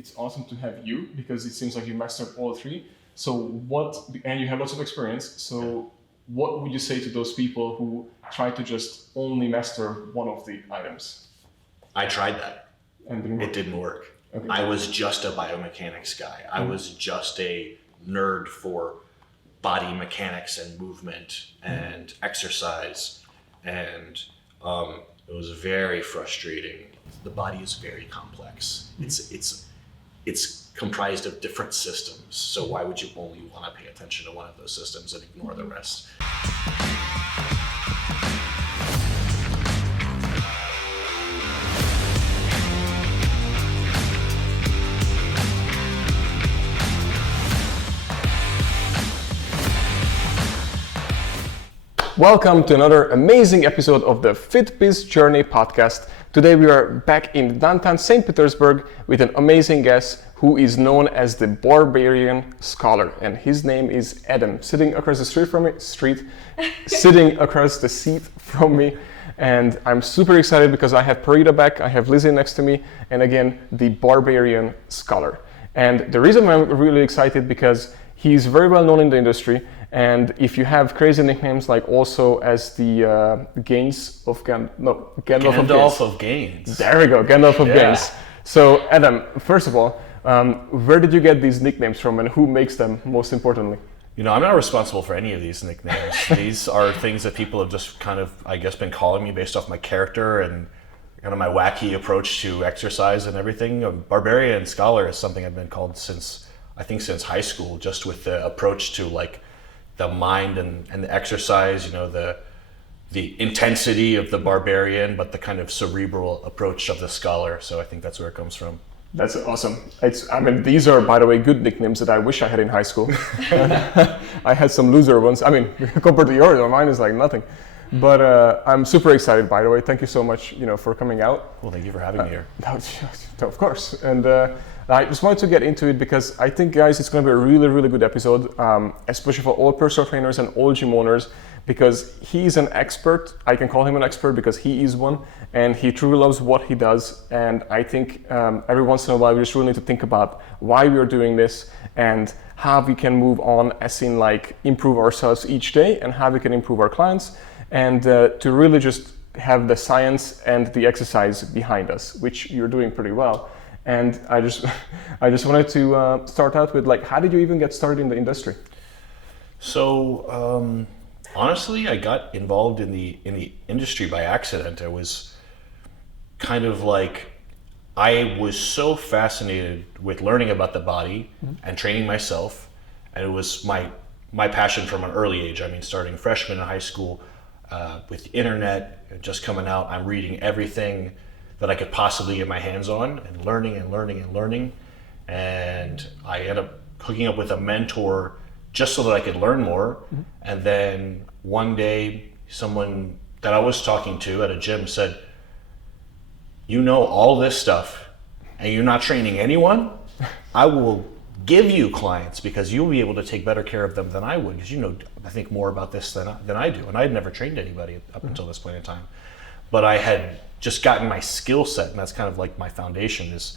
It's awesome to have you because it seems like you mastered all three. And you have lots of experience. So what would you say to those people who try to just only master one of the items? I tried that. And it didn't work. Okay. I was just a biomechanics guy. I was just a nerd for body mechanics and movement and exercise. And it was very frustrating. The body is very complex. It's comprised of different systems. So why would you only want to pay attention to one of those systems and ignore the rest? Welcome to another amazing episode of the FitBiz Journey podcast. Today we are back in downtown St. Petersburg with an amazing guest who is known as the Barbarian Scholar, and his name is Adam, sitting across the street from me, sitting across the seat from me. And I'm super excited because I have Parita back, I have Lizzie next to me, and again, the Barbarian Scholar. And the reason I'm really excited because he's very well known in the industry. And if you have crazy nicknames like also as the Gandalf of Gains. There we go, Gandalf of Gains. So Adam, first of all, where did you get these nicknames from and who makes them most importantly? You know, I'm not responsible for any of these nicknames. These are things that people have just kind of, I guess, been calling me based off my character and kind of my wacky approach to exercise and everything. A Barbarian Scholar is something I've been called since high school, just with the approach to like the mind and the exercise, you know, the intensity of the barbarian, but the kind of cerebral approach of the scholar. So I think that's where it comes from. That's awesome. These are, by the way, good nicknames that I wish I had in high school. I had some loser ones. I mean, compared to yours, mine is like nothing. But I'm super excited, by the way. Thank you so much, for coming out. Well, thank you for having me here. Of course. And I just wanted to get into it because I think, guys, it's going to be a really, really good episode, especially for all personal trainers and all gym owners, because he's an expert. I can call him an expert because he is one, and he truly loves what he does. And I think every once in a while, we just really need to think about why we are doing this and how we can move on, as in like improve ourselves each day and how we can improve our clients, and to really just have the science and the exercise behind us, which you're doing pretty well. And I just wanted to start out with, like, how did you even get started in the industry? So honestly, I got involved in the industry by accident. It was kind of like I was so fascinated with learning about the body and training myself, and it was my passion from an early age. I mean, starting freshman in high school, with the internet just coming out, I'm reading everything that I could possibly get my hands on and learning. And I ended up hooking up with a mentor just so that I could learn more. And then one day, someone that I was talking to at a gym said, "You know all this stuff and you're not training anyone? I will give you clients because you'll be able to take better care of them than I would, because you know, I think more about this than I do." And I had never trained anybody up until this point in time. But I had just gotten my skill set, and that's kind of like my foundation, is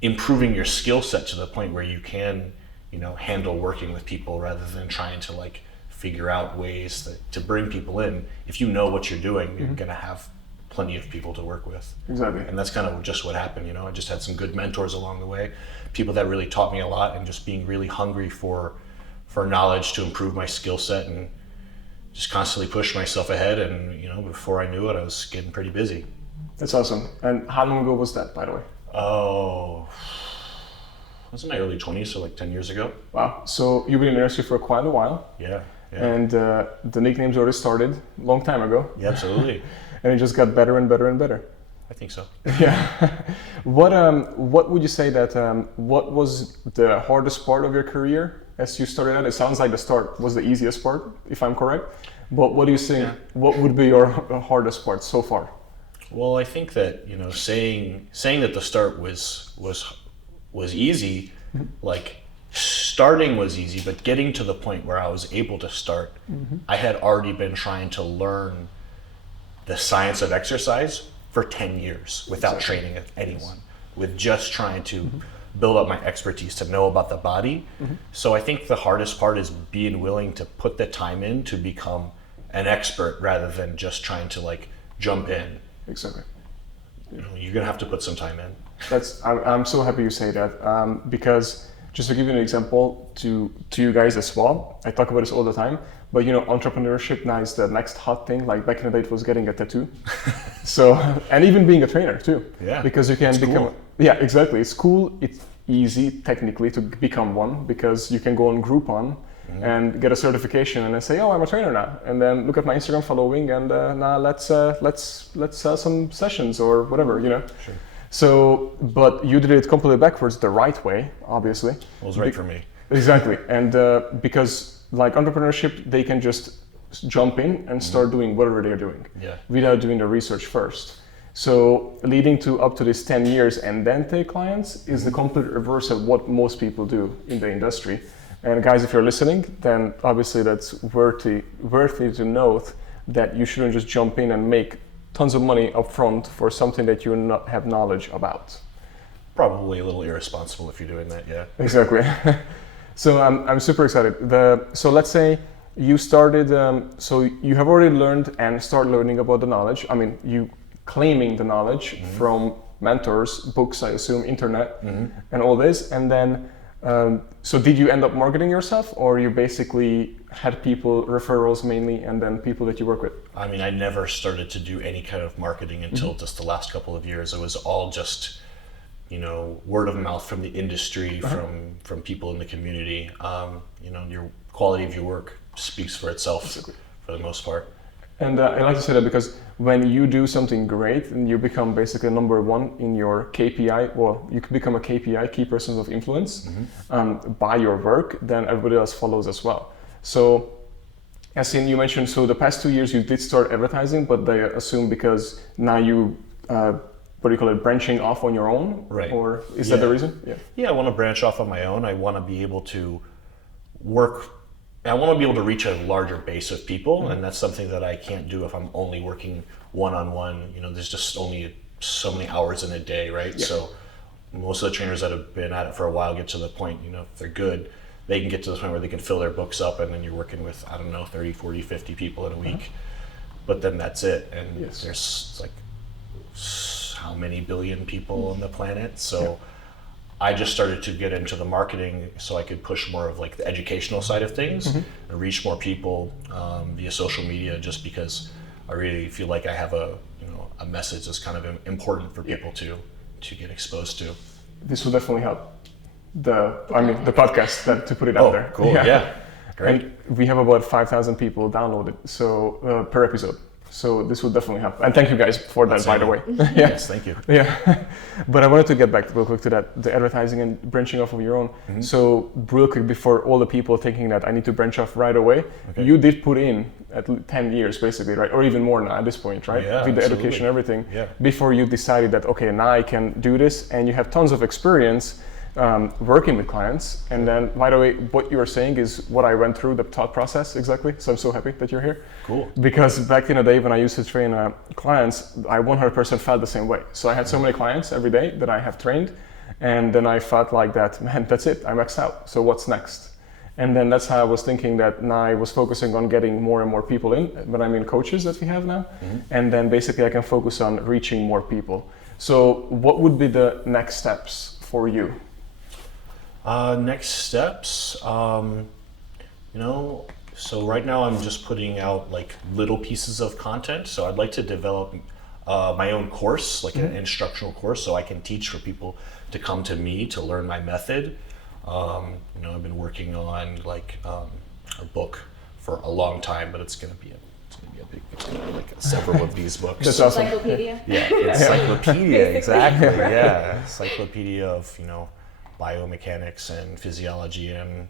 improving your skill set to the point where you can, handle working with people rather than trying to like figure out ways to bring people in. If you know what you're doing, you're gonna have plenty of people to work with. Exactly. And that's kind of just what happened. I just had some good mentors along the way, people that really taught me a lot, and just being really hungry for knowledge to improve my skill set and just constantly push myself ahead. And before I knew it, I was getting pretty busy. That's awesome. And how long ago was that, by the way? Oh, I was in my early 20s, so like 10 years ago. Wow. So you've been in the industry for quite a while. Yeah. And the nicknames already started a long time ago. Yeah, absolutely. And it just got better and better and better. I think so. Yeah. What would you say that what was the hardest part of your career as you started out? It sounds like the start was the easiest part, if I'm correct. But what do you think? Yeah. What would be your hardest part so far? Well, I think that saying that the start was easy, like starting was easy, but getting to the point where I was able to start, I had already been trying to learn the science of exercise for 10 years without training anyone. with just trying to build up my expertise to know about the body. So I think the hardest part is being willing to put the time in to become an expert rather than just trying to like jump in. Exactly. You know, you're gonna have to put some time in. I'm so happy you say that, because just to give you an example to you guys as well, I talk about this all the time, but you know, entrepreneurship now is the next hot thing. Like back in the day it was getting a tattoo. So, and even being a trainer too. Yeah. Because you can become, cool. Yeah, exactly. It's cool. It's easy technically to become one because you can go on Groupon and get a certification and then say, oh, I'm a trainer now. And then look at my Instagram following and now let's sell some sessions or whatever, you know. Sure. So, but you did it completely backwards, the right way, obviously. It was right for me. Exactly. And because like entrepreneurship, they can just jump in and start doing whatever they're doing without doing the research first. So leading to up to this 10 years and then take clients is the complete reverse of what most people do in the industry. And guys, if you're listening, then obviously that's worthy to note that you shouldn't just jump in and make tons of money up front for something that you not have knowledge about. Probably a little irresponsible if you're doing that, yeah. Exactly. So I'm super excited. So let's say you started, so you have already learned and start learning about the knowledge. I mean, you claiming the knowledge from mentors, books, I assume, internet, and all this. And then, so did you end up marketing yourself, or you basically had people, referrals mainly, and then people that you work with? I mean, I never started to do any kind of marketing until just the last couple of years. It was all just, you know, word of mouth from the industry, from people in the community. You know, your quality of your work speaks for itself for the most part. And I like to say that because when you do something great and you become basically number one in your KPI, well, you can become a KPI, key persons of influence, by your work, then everybody else follows as well. So, as in you mentioned, so the past 2 years you did start advertising, but I assume because now you, what do you call it, branching off on your own? Right. Or is that the reason? Yeah, I want to branch off on my own. I want to be able to I want to be able to reach a larger base of people, and that's something that I can't do if I'm only working one-on-one. You know, there's just only so many hours in a day, right? Yeah. So most of the trainers that have been at it for a while get to the point, you know, if they're good, they can get to the point where they can fill their books up, and then you're working with, I don't know, 30, 40, 50 people in a week. But then that's it. And there's like how many billion people on the planet? So I just started to get into the marketing so I could push more of like the educational side of things and reach more people via social media, just because I really feel like I have a message that's kind of important for people to get exposed to. This will definitely help the podcast to put it out there. Cool. Yeah. Great. And we have about 5,000 people downloaded per episode. So this will definitely help. And thank you guys for that, by the way. Yes, thank you. Yeah. But I wanted to get back real quick to that, the advertising and branching off of your own. So real quick, before all the people thinking that I need to branch off right away, you did put in at 10 years basically, right? Or even more now at this point, right? Yeah, with the absolutely. education and everything. Yeah. Before you decided that, okay, now I can do this, and you have tons of experience working with clients. And then, by the way, what you are saying is what I went through, the thought process exactly. So I'm so happy that you're here. Cool. Because back in the day when I used to train clients, I 100% felt the same way. So I had so many clients every day that I have trained, and then I felt like that, man, that's it, I maxed out. So what's next? And then that's how I was thinking that now I was focusing on getting more and more people in, but I mean coaches that we have now. And then basically I can focus on reaching more people. So what would be the next steps for you? Next steps, so right now I'm just putting out like little pieces of content. So I'd like to develop my own course, like an instructional course, so I can teach for people to come to me to learn my method. I've been working on like a book for a long time, but it's gonna be several of these books. That's awesome. Encyclopedia. Yeah, encyclopedia, exactly. Yeah, encyclopedia of biomechanics and physiology, and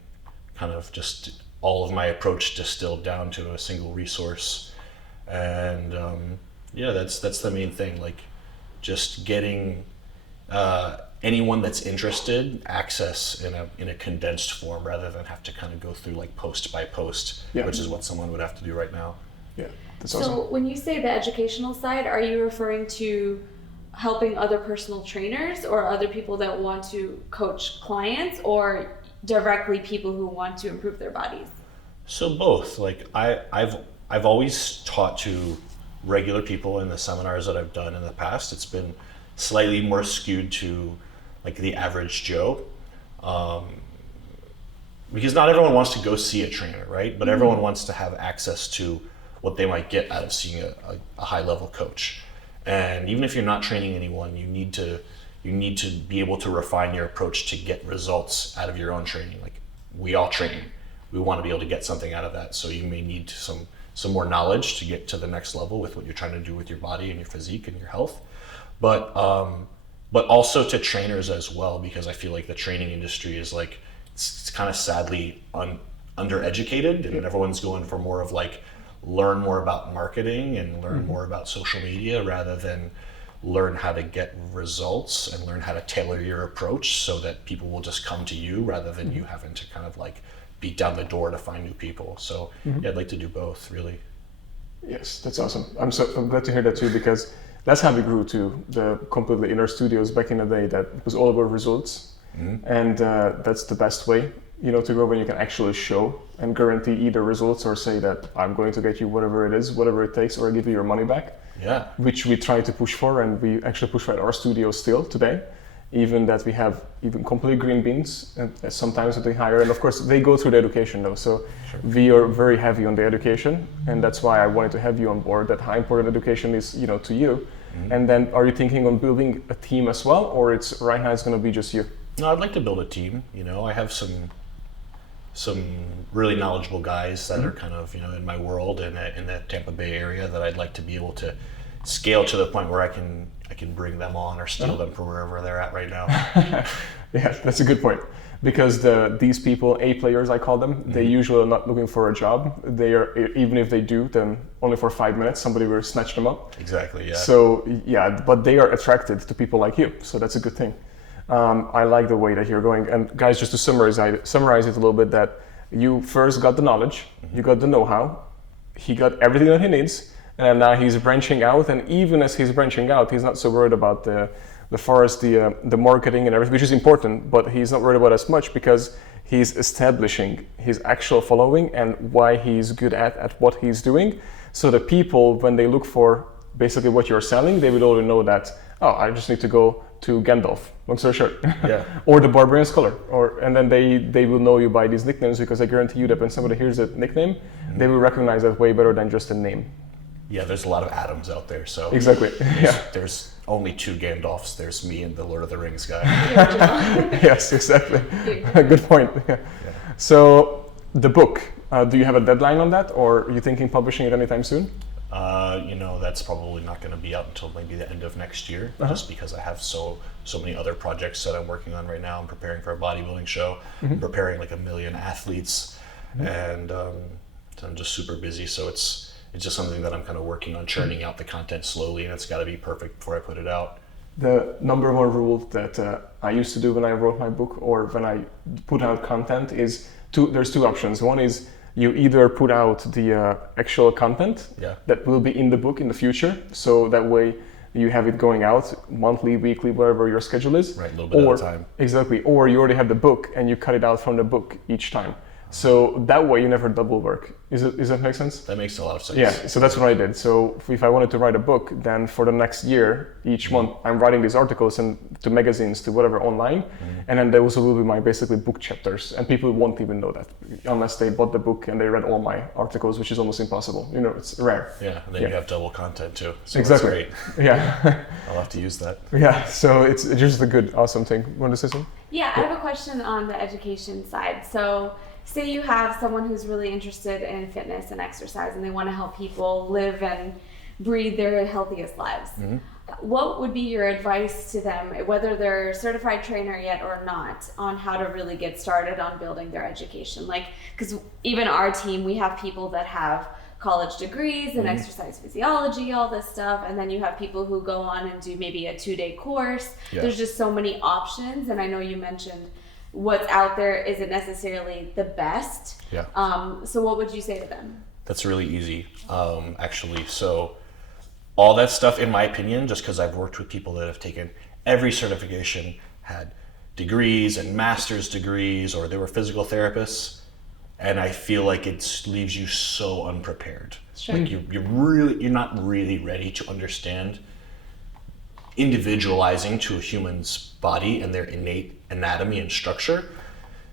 kind of just all of my approach distilled down to a single resource. And that's the main thing, like just getting anyone that's interested access in a condensed form rather than have to kind of go through like post by post, which is what someone would have to do right now. Yeah, that's so awesome. When you say the educational side, are you referring to helping other personal trainers or other people that want to coach clients, or directly people who want to improve their bodies? So both. Like I've always taught to regular people in the seminars that I've done in the past. It's been slightly more skewed to like the average Joe. Because not everyone wants to go see a trainer, right? But everyone wants to have access to what they might get out of seeing a high level coach. And even if you're not training anyone, you need to be able to refine your approach to get results out of your own training. Like we all train, we want to be able to get something out of that. So you may need some more knowledge to get to the next level with what you're trying to do with your body and your physique and your health. But also to trainers as well, because I feel like the training industry is like, it's kind of sadly undereducated, and everyone's going for more of like learn more about marketing and learn more about social media rather than learn how to get results and learn how to tailor your approach so that people will just come to you rather than you having to kind of like beat down the door to find new people. So yeah, I'd like to do both, really. Yes, that's awesome. I'm glad to hear that too, because that's how we grew too. The completely inner studios back in the day, that was all about results. And that's the best way, to grow, when you can actually show and guarantee either results or say that I'm going to get you whatever it is, whatever it takes, or I give you your money back. Yeah. Which we try to push for, and we actually push for at our studio still today. Even that we have even complete green beans, and sometimes that they hire, and of course they go through the education though. So we are very heavy on the education, and that's why I wanted to have you on board. That how important education is, to you. And then, are you thinking on building a team as well, or it's right now it's going to be just you? No, I'd like to build a team. I have some really knowledgeable guys that are kind of in my world in the Tampa Bay area that I'd like to be able to scale to the point where I can bring them on or steal them from wherever they're at right now. Yeah, that's a good point. Because these people, A players I call them, they usually are not looking for a job. They are, even if they do, then only for 5 minutes somebody will snatch them up. Exactly, yeah. So yeah, but they are attracted to people like you, so that's a good thing. I like the way that you're going. And guys, just to summarize it a little bit, that you first got the knowledge, you got the know-how, he got everything that he needs, and now he's branching out. And even as he's branching out, he's not so worried about the forest, the marketing and everything, which is important, but he's not worried about as much because he's establishing his actual following and why he's good at what he's doing. So the people, when they look for basically what you're selling, they will already know that, oh, I just need to go to Gandalf, long story short, yeah. or the Barbarian Scholar, and then they will know you by these nicknames, because I guarantee you that when somebody hears that nickname, they will recognize that way better than just a name. Yeah, there's a lot of Adams out there, so exactly. There's only 2 Gandalfs. There's me and the Lord of the Rings guy. Yes, exactly. Good point. Yeah. So the book, do you have a deadline on that, or are you thinking publishing it anytime soon? That's probably not going to be out until maybe the end of next year, just because I have so many other projects that I'm working on right now. I'm preparing for a bodybuilding show, I'm preparing like 1 million athletes, and I'm just super busy. So it's just something that I'm kind of working on, churning out the content slowly, and it's got to be perfect before I put it out. The number one rule that I used to do when I wrote my book or when I put out content is there's 2 options. One is you either put out the actual content that will be in the book in the future, so that way you have it going out monthly, weekly, whatever your schedule is. Right, a little bit at a time. Exactly, or you already have the book and you cut it out from the book each time. So that way you never double work. Does that make sense? That makes a lot of sense. Yeah, so that's what I did. So if I wanted to write a book, then for the next year, each month, I'm writing these articles and to magazines, to whatever online, and then those will be my basically book chapters. And people won't even know that unless they bought the book and they read all my articles, which is almost impossible. It's rare. Yeah, and then you have double content too. So exactly. That's great. Yeah. I'll have to use that. Yeah, so it's just a good, awesome thing. Want to say something? Yeah, I have a question on the education side. So say you have someone who's really interested in fitness and exercise and they want to help people live and breathe their healthiest lives. What would be your advice to them, whether they're a certified trainer yet or not, on how to really get started on building their education? Because even our team, we have people that have college degrees in exercise physiology, all this stuff, and then you have people who go on and do maybe a 2-day course. There's just so many options, and I know you mentioned what's out there isn't necessarily the best. So what would you say to them? That's really easy, actually. So all that stuff, in my opinion, just because I've worked with people that have taken every certification, had degrees and master's degrees, or they were physical therapists, and I feel like it leaves you so unprepared. Sure. Like you're not really ready to understand individualizing to a human's body and their innate anatomy and structure.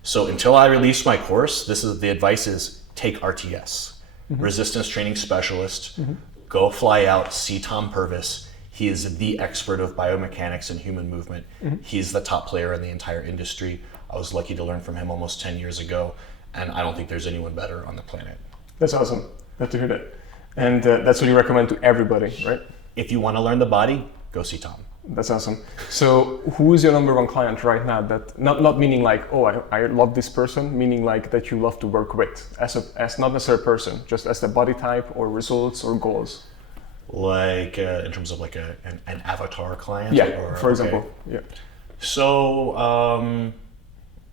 So until I release my course, the advice is take RTS, resistance training specialist, go fly out, see Tom Purvis. He is the expert of biomechanics and human movement. He's the top player in the entire industry. I was lucky to learn from him almost 10 years ago, and I don't think there's anyone better on the planet. That's awesome. Glad to hear that. And that's what you recommend to everybody, right? If you want to learn the body, go see Tom. That's awesome. So who is your number one client right now? That not meaning like, oh, I love this person, meaning like that you love to work with as not necessarily a person, just as the body type or results or goals. Like in terms of like an avatar client? Yeah, for example. Yeah. So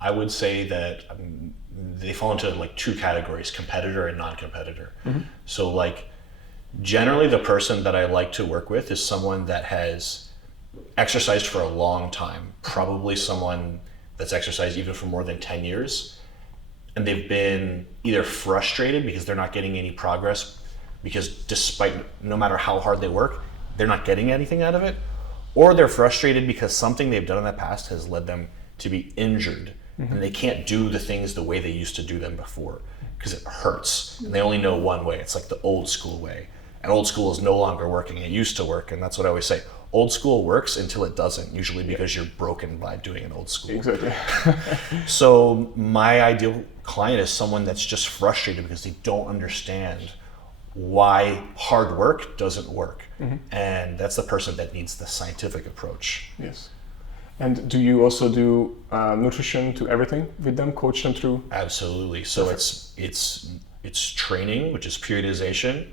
I would say that they fall into like two categories, competitor and non-competitor. So like generally the person that I like to work with is someone that has exercised for a long time, probably someone that's exercised even for more than 10 years, and they've been either frustrated because they're not getting any progress, because despite no matter how hard they work, they're not getting anything out of it, or they're frustrated because something they've done in the past has led them to be injured, and they can't do the things the way they used to do them before because it hurts, and they only know one way. It's like the old school way, and old school is no longer working. It used to work, and that's what I always say. Old school works until it doesn't, usually because you're broken by doing an old school. Exactly. So my ideal client is someone that's just frustrated because they don't understand why hard work doesn't work. And that's the person that needs the scientific approach. Yes. And do you also do nutrition to everything with them, coach them through? Absolutely. So it's training, which is periodization,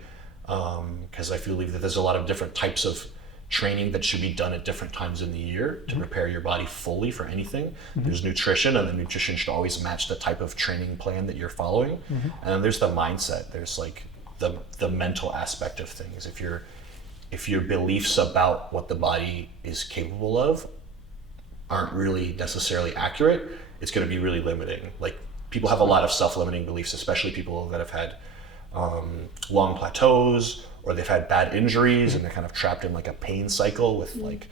because I believe that there's a lot of different types of training that should be done at different times in the year to prepare your body fully for anything. There's nutrition, and the nutrition should always match the type of training plan that you're following. And then there's the mindset. There's like the mental aspect of things. If your beliefs about what the body is capable of aren't really necessarily accurate, it's going to be really limiting. Like people have a lot of self-limiting beliefs, especially people that have had long plateaus, or they've had bad injuries and they're kind of trapped in like a pain cycle with like,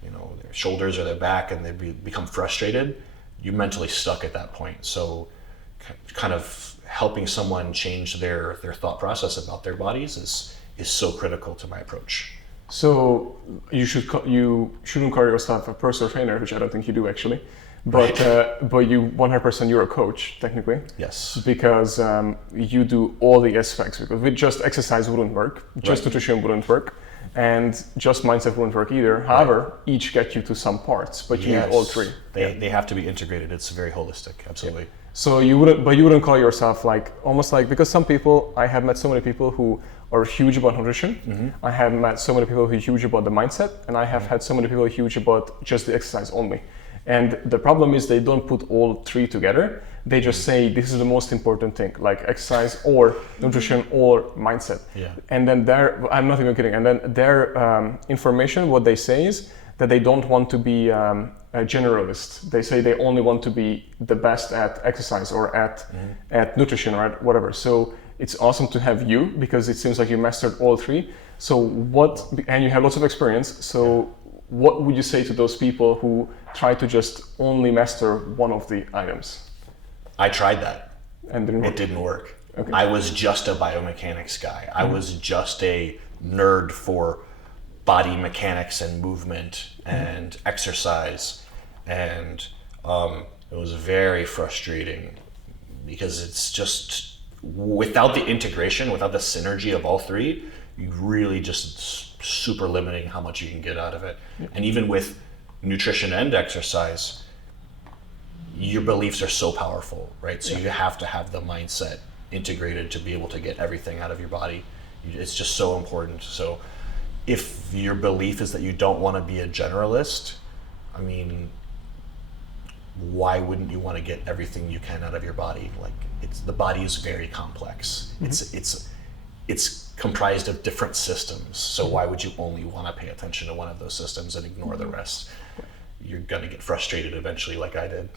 their shoulders or their back, and they become frustrated. You're mentally stuck at that point. So kind of helping someone change their thought process about their bodies is so critical to my approach. So you shouldn't call yourself a personal trainer, which I don't think you do actually. But you 100% you're a coach technically. Yes. Because you do all the aspects. Because with just exercise wouldn't work, just nutrition wouldn't work, and just mindset wouldn't work either. However, each get you to some parts, but you need all three. They have to be integrated. It's very holistic. Absolutely. Yeah. So you wouldn't call yourself almost like, because some people, I have met so many people who are huge about nutrition. I have met so many people who are huge about the mindset, and I have had so many people huge about just the exercise only. And the problem is they don't put all three together. They just say this is the most important thing, like exercise or nutrition or mindset. Yeah. And then I'm not even kidding. And then their information, what they say is that they don't want to be a generalist. They say they only want to be the best at exercise or at nutrition or at whatever. So it's awesome to have you, because it seems like you mastered all three. So and you have lots of experience. So what would you say to those people who try to just only master one of the items? I tried that. And it didn't work. Okay. I was just a biomechanics guy. I was just a nerd for body mechanics and movement and exercise. And it was very frustrating, because it's just, without the integration, without the synergy of all three, you really just super limiting how much you can get out of it. And even with nutrition and exercise, your beliefs are so powerful, right? So you have to have the mindset integrated to be able to get everything out of your body. It's just so important. So if your belief is that you don't want to be a generalist, I mean, why wouldn't you want to get everything you can out of your body? Like, the body is very complex. It's comprised of different systems. So why would you only want to pay attention to one of those systems and ignore the rest? You're going to get frustrated eventually, like I did.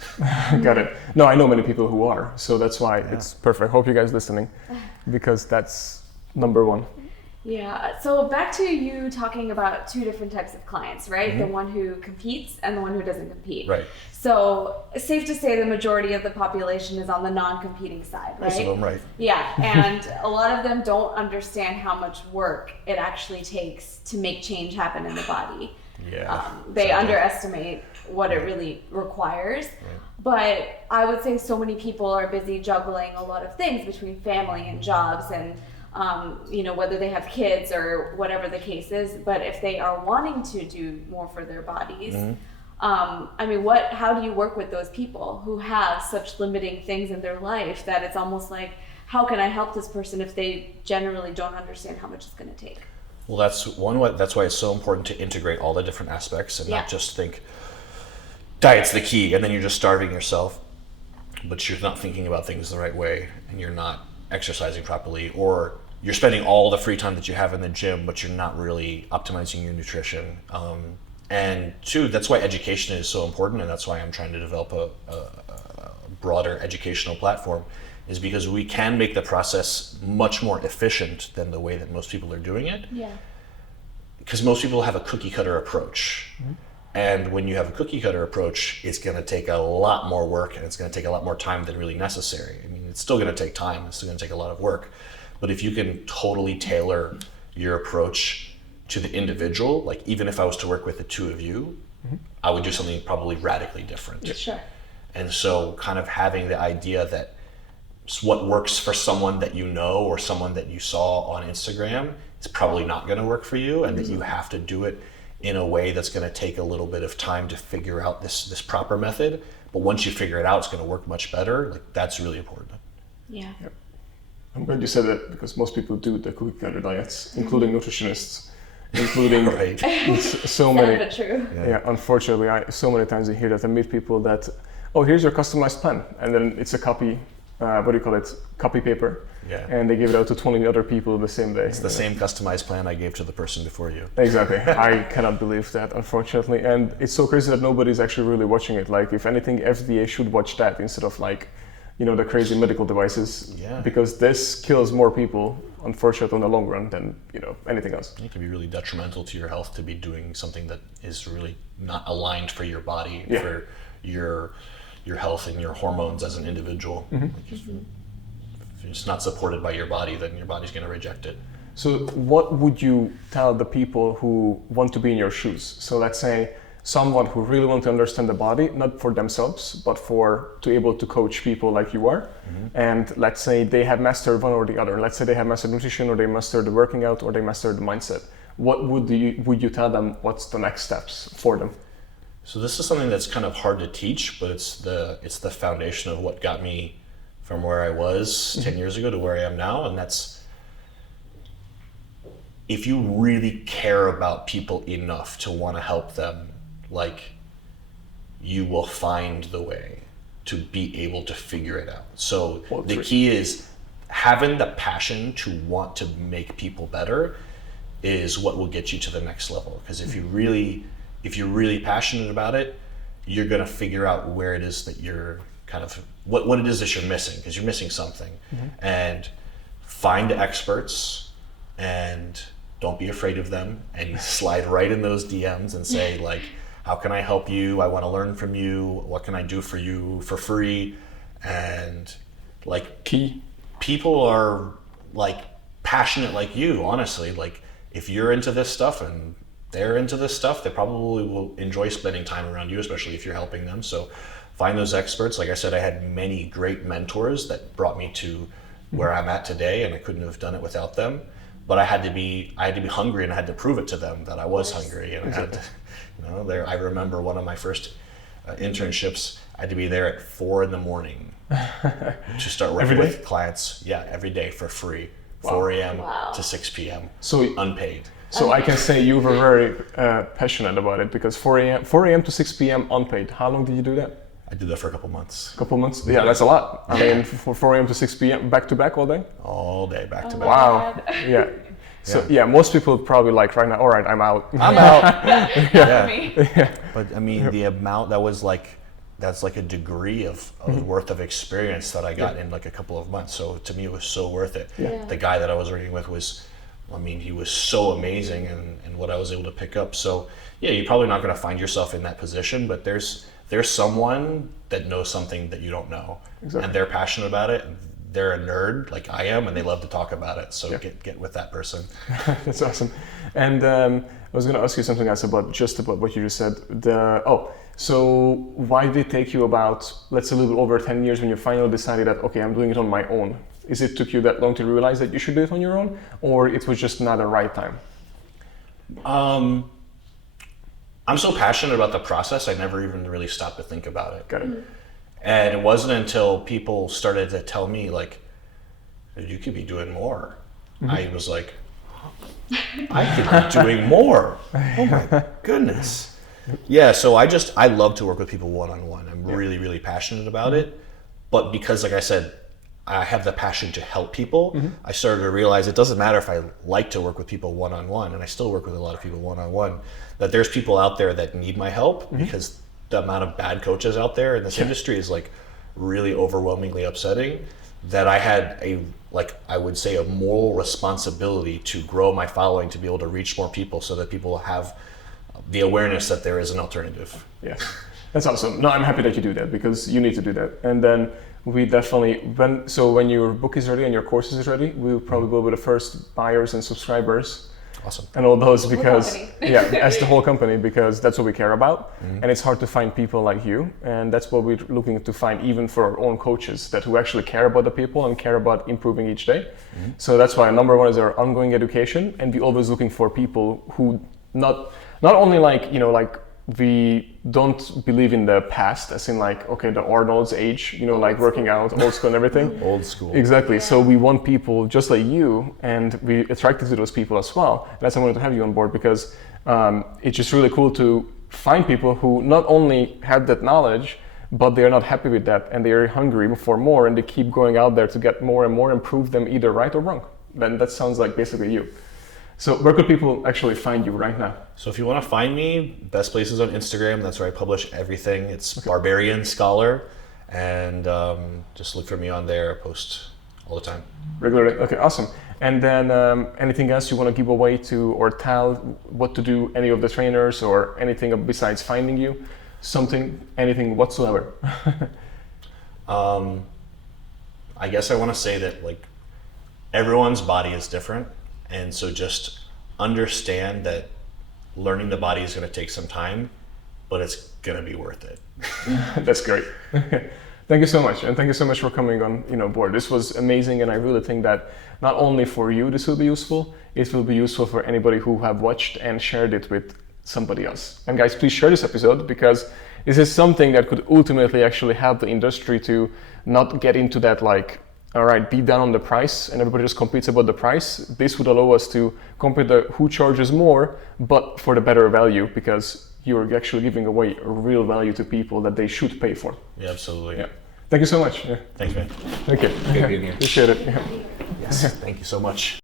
Got it. No, I know many people who are, so that's why it's perfect. Hope you guys listening, because that's number one. Yeah, so back to you talking about two different types of clients, right? The one who competes and the one who doesn't compete. Right. So safe to say the majority of the population is on the non-competing side, right? Most of them, right. Yeah, and a lot of them don't understand how much work it actually takes to make change happen in the body. Yeah. They underestimate what it really requires. Right. But I would say so many people are busy juggling a lot of things between family and jobs and whether they have kids or whatever the case is. But if they are wanting to do more for their bodies, how do you work with those people who have such limiting things in their life that it's almost like, how can I help this person if they generally don't understand how much it's going to take? Well, that's why it's so important to integrate all the different aspects and not just think diet's the key and then you're just starving yourself, but you're not thinking about things the right way and you're not exercising properly, or you're spending all the free time that you have in the gym, but you're not really optimizing your nutrition. And two, that's why education is so important, and that's why I'm trying to develop a broader educational platform, is because we can make the process much more efficient than the way that most people are doing it. Yeah. Because most people have a cookie cutter approach. And when you have a cookie cutter approach, it's going to take a lot more work and it's going to take a lot more time than really necessary. I mean, it's still going to take time, it's still going to take a lot of work. But if you can totally tailor your approach to the individual, like even if I was to work with the two of you, I would do something probably radically different. Sure. And so kind of having the idea that what works for someone that you know or someone that you saw on Instagram is probably not going to work for you, and that you have to do it in a way that's going to take a little bit of time to figure out this proper method. But once you figure it out, it's going to work much better. Like, that's really important. Yeah. Yep. I'm glad you said that, because most people do the cookie cutter diets, including nutritionists, including so many. But true. Yeah, unfortunately, so many times I hear that. I meet people that, oh, here's your customized plan, and then it's a copy. Copy paper. Yeah. And they give it out to 20 other people the same day. It's the same customized plan I gave to the person before you. Exactly. I cannot believe that, unfortunately. And it's so crazy that nobody's actually really watching it. Like, if anything, FDA should watch that instead of the crazy medical devices. Yeah. Because this kills more people, unfortunately, in the long run than, anything else. It can be really detrimental to your health to be doing something that is really not aligned for your body, for your health and your hormones as an individual. Like, if it's not supported by your body, then your body's going to reject it. So what would you tell the people who want to be in your shoes? So let's say someone who really want to understand the body, not for themselves, but to able to coach people like you are. And let's say they have mastered one or the other. Let's say they have mastered nutrition, or they mastered the working out, or they mastered the mindset. What would you tell them? What's the next steps for them? So this is something that's kind of hard to teach, but it's the foundation of what got me from where I was 10 years ago to where I am now. And that's, if you really care about people enough to want to help them, you will find the way to be able to figure it out. So the key is having the passion to want to make people better is what will get you to the next level. Because if you're really passionate about it, you're going to figure out where it is that you're kind of, what it is that you're missing, because you're missing something. And find experts and don't be afraid of them, and slide right in those DMs and say, how can I help you? I want to learn from you. What can I do for you for free? And people are passionate like you, honestly. If you're into this stuff and they're into this stuff, they probably will enjoy spending time around you, especially if you're helping them. So find those experts. Like I said, I had many great mentors that brought me to where I'm at today, and I couldn't have done it without them. But I had to be hungry, and I had to prove it to them that I was hungry. And I had to, I remember one of my first internships, I had to be there at 4 a.m. to start working with clients. Yeah, every day for free. 4 a.m. to 6 p.m. So unpaid. So I can say you were very passionate about it, because 4 a.m. to 6 p.m. unpaid. How long did you do that? I did that for a couple months. Couple months? Yeah, that's a lot. I mean, for 4 a.m. to 6 p.m. back to back all day? All day, back to back. Wow. Yeah. So yeah, most people probably like right now, all right, I'm out. I'm out. Not me. But I mean, the amount that's like a degree of worth of experience that I got in like a couple of months. So to me, it was so worth it. Yeah. The guy that I was working with was, I mean, he was so amazing and what I was able to pick up. So yeah, you're probably not going to find yourself in that position, but there's someone that knows something that you don't know. Exactly. And they're passionate about it. They're a nerd like I am, and they love to talk about it. So get with that person. That's awesome. And I was going to ask you something else about what you just said. So why did it take you about, let's say, a little bit over 10 years when you finally decided that, okay, I'm doing it on my own? Is it took you that long to realize that you should do it on your own, or it was just not the right time? I'm so passionate about the process, I never even really stopped to think about it. Got it. And it wasn't until people started to tell me, like, you could be doing more. I was like, I could be doing more. Oh my goodness. Yeah, so I love to work with people one-on-one. I'm really, really passionate about it. But because, like I said, I have the passion to help people, I started to realize it doesn't matter if I like to work with people one-on-one, and I still work with a lot of people one-on-one, that there's people out there that need my help because the amount of bad coaches out there in this industry is like really overwhelmingly upsetting, that I had I would say a moral responsibility to grow my following, to be able to reach more people so that people have the awareness that there is an alternative. Yes, that's awesome. No, I'm happy that you do that because you need to do that. And then we definitely, when your book is ready and your course is ready, we'll probably go with the first buyers and subscribers. Awesome. And all those because, company. as the whole company, because that's what we care about. And it's hard to find people like you. And that's what we're looking to find even for our own coaches who actually care about the people and care about improving each day. So that's why number one is our ongoing education. And we're always looking for people who not only we don't believe in the past, as in the Arnold's age, working out, old school and everything. Old school. Exactly. Yeah. So we want people just like you, and we attracted to those people as well. And that's why I wanted to have you on board because it's just really cool to find people who not only have that knowledge, but they're not happy with that, and they're hungry for more, and they keep going out there to get more and more and prove them either right or wrong. Then that sounds like basically you. So where could people actually find you right now? So if you want to find me, best place is on Instagram. That's where I publish everything. It's Barbarian Scholar, and just look for me on there. I post all the time. Regularly. Okay, awesome. And then anything else you want to give away to or tell what to do, any of the trainers or anything besides finding you? Anything whatsoever? I guess I want to say that everyone's body is different. And so just understand that learning the body is going to take some time, but it's going to be worth it. That's great. Thank you so much. And thank you so much for coming on board. This was amazing. And I really think that not only for you this will be useful, it will be useful for anybody who have watched and shared it with somebody else. And guys, please share this episode because this is something that could ultimately actually help the industry to not get into that all right, beat down on the price and everybody just competes about the price. This would allow us to compete who charges more, but for the better value because you're actually giving away a real value to people that they should pay for. Yeah, absolutely. Yeah. Thank you so much. Yeah. Thanks, man. Thank you. Good being here. Appreciate it. Yeah. Yes, thank you so much.